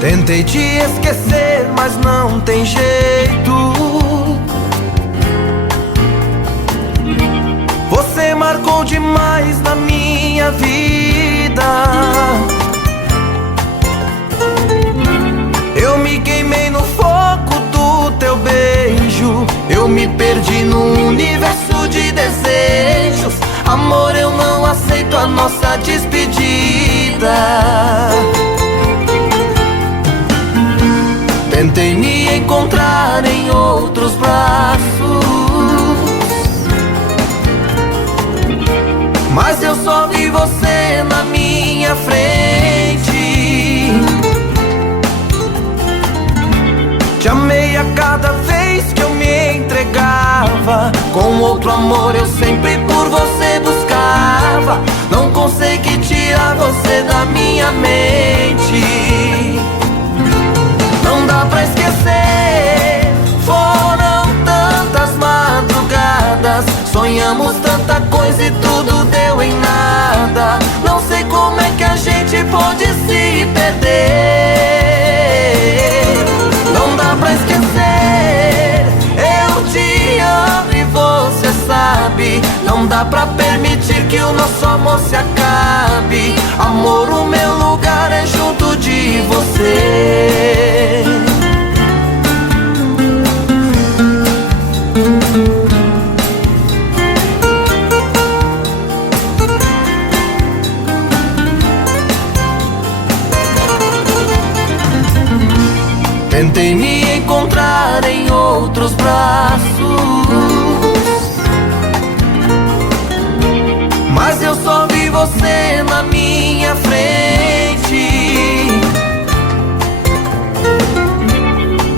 Tentei te esquecer, mas não tem jeito. Você marcou demais na minha vida. Eu me queimei no foco do teu beijo. Eu me perdi no universo de desejos. Amor, eu não aceito a nossa despedida. Tentei me encontrar em outros braços, mas eu só vi você na minha frente. Te amei a cada vez que eu me entregava. Com outro amor eu sempre por você buscava. Não consegui tirar você da minha mente. Não dá pra esquecer. Foram tantas madrugadas. Sonhamos tanta coisa e tudo deu em nada. Não sei como é que a gente pode se perder. Não dá pra esquecer. Eu te amo e você sabe. Não dá pra permitir que o nosso amor se acabe. Amor, o meu lugar é junto de você. Tentei me encontrar em outros braços, mas eu só vi você na minha frente.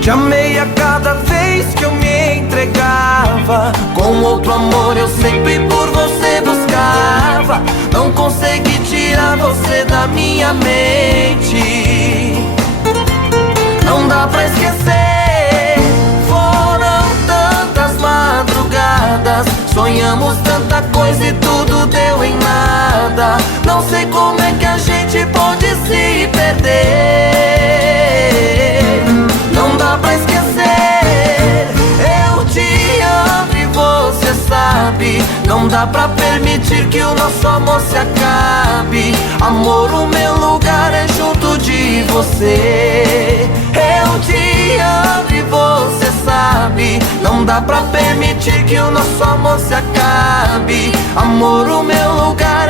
Te amei a cada vez que eu me entregava. Com outro amor eu sempre por você buscava. Não consegui tirar você da minha mente. Não dá pra esquecer. Foram tantas madrugadas. Sonhamos tanta coisa e tudo deu em nada. Não sei como é que a gente pode se perder. Não dá pra esquecer. Eu te amo e você sabe. Não dá pra permitir que o nosso amor se acabe. Amor, o meu lugar é junto de você. Eu te amo e você sabe. Não dá pra permitir que o nosso amor se acabe. Amor, o meu lugar